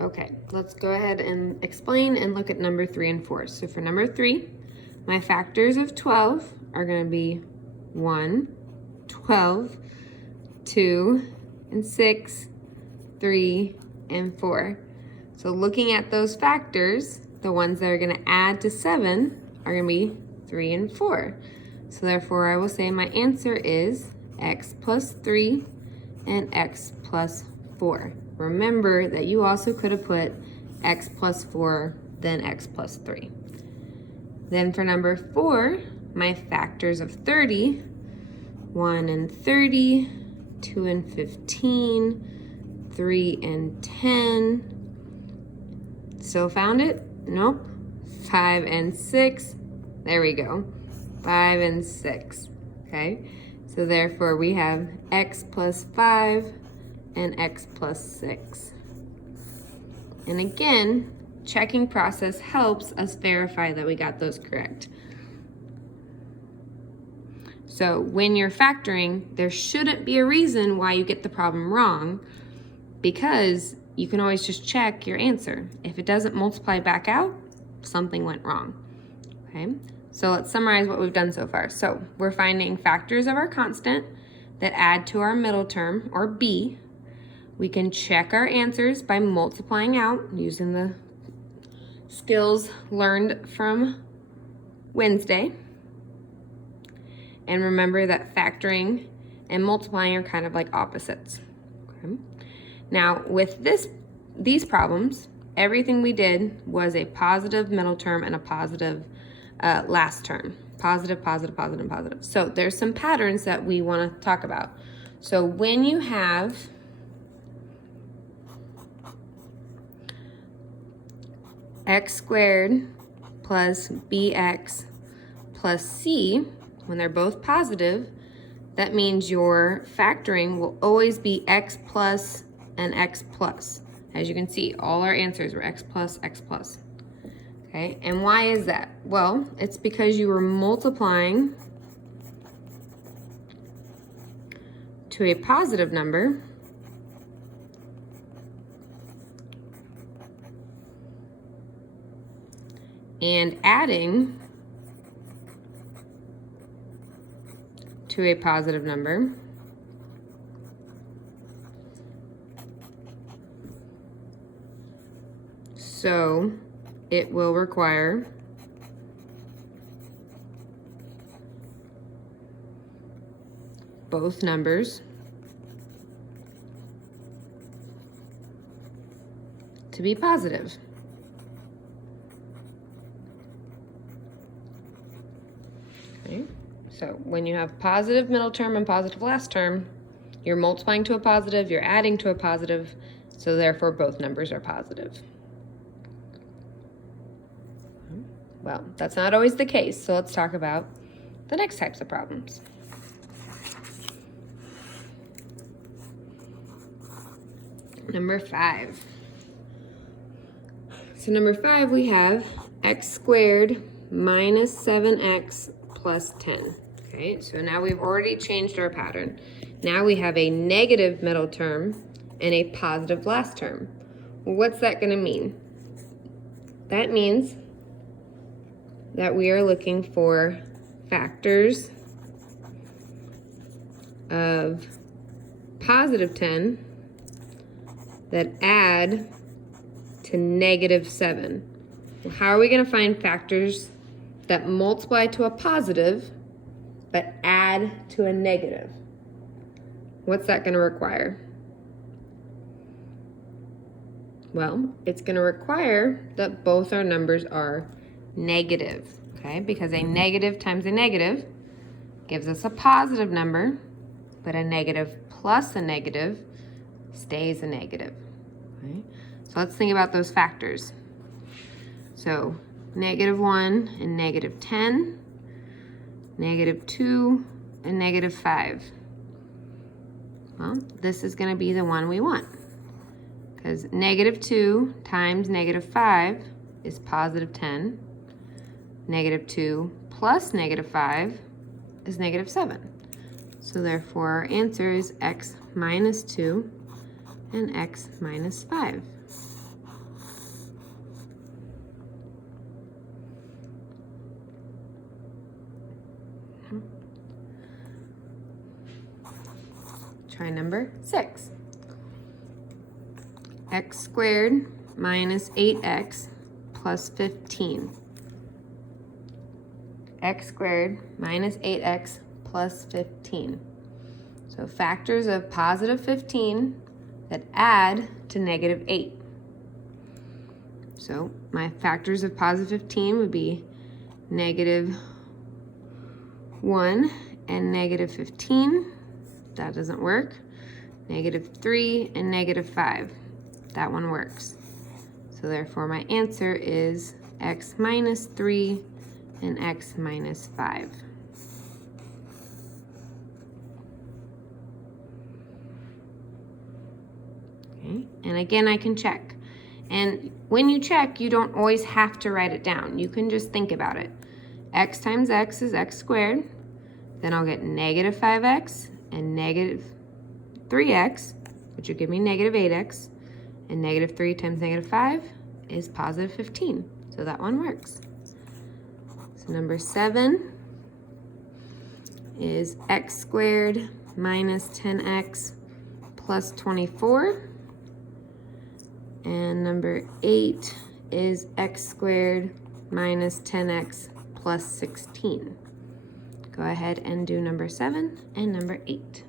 Okay, let's go ahead and explain and look at number 3 and 4. So for number 3, my factors of 12 are going to be 1, 12, 2, and 6, 3, and 4. So looking at those factors, the ones that are going to add to 7 are going to be 3 and 4. So therefore, I will say my answer is x plus 3 and x plus 4. Remember that you also could have put x plus 4, then x plus 3. Then for number 4, my factors of 30, 1 and 30, 2 and 15, 3 and 10. Still found it? Nope. 5 and 6. There we go. 5 and 6. Okay? So therefore we have x plus 5 and x plus 6. And again, checking process helps us verify that we got those correct. So when you're factoring, there shouldn't be a reason why you get the problem wrong, because you can always just check your answer. If it doesn't multiply back out, something went wrong. Okay, so let's summarize what we've done so far. So we're finding factors of our constant that add to our middle term, or b. We can check our answers by multiplying out using the skills learned from Wednesday. And remember that factoring and multiplying are kind of like opposites. Okay. Now with these problems, everything we did was a positive middle term and a positive last term. Positive, positive, positive, and positive. So there's some patterns that we want to talk about. So when you have x squared plus bx plus c, when they're both positive, that means your factoring will always be x plus and x plus. As you can see, all our answers were x plus, x plus. Okay, and why is that? Well, it's because you were multiplying to a positive number and adding to a positive number. So it will require both numbers to be positive. Okay. So when you have positive middle term and positive last term, you're multiplying to a positive, you're adding to a positive, so therefore both numbers are positive. Well, that's not always the case, so let's talk about the next types of problems. Number 5. So number 5, we have x squared minus 7x plus 10. Okay, so now we've already changed our pattern. Now we have a negative middle term and a positive last term. Well, what's that going to mean? That means that we are looking for factors of positive 10 that add to negative 7. Well, how are we going to find factors that multiply to a positive but add to a negative? What's that going to require? Well, it's going to require that both our numbers are negative, okay? Because a negative times a negative gives us a positive number, but a negative plus a negative stays a negative, okay? So let's think about those factors. So negative 1 and negative 10, negative 2 and negative 5. Well, this is going to be the one we want, because negative 2 times negative 5 is positive 10. Negative 2 plus negative 5 is negative 7. So therefore our answer is x minus 2 and x minus 5. try number 6. X squared minus 8x plus 15. X squared minus 8x plus 15. So factors of positive 15 that add to negative 8. So my factors of positive 15 would be negative 1 and negative 15. That doesn't work. Negative 3 and negative 5. That one works. So therefore my answer is x minus 3 and x minus 5. Okay, and again I can check. And when you check, you don't always have to write it down. You can just think about it. X times x is x squared. Then I'll get negative 5x and negative 3x, which will give me negative 8x. And negative 3 times negative 5 is positive 15. So that one works. So number 7 is x squared minus 10x plus 24. And number 8 is x squared minus 10x plus 16. Go ahead and do number 7 and number 8.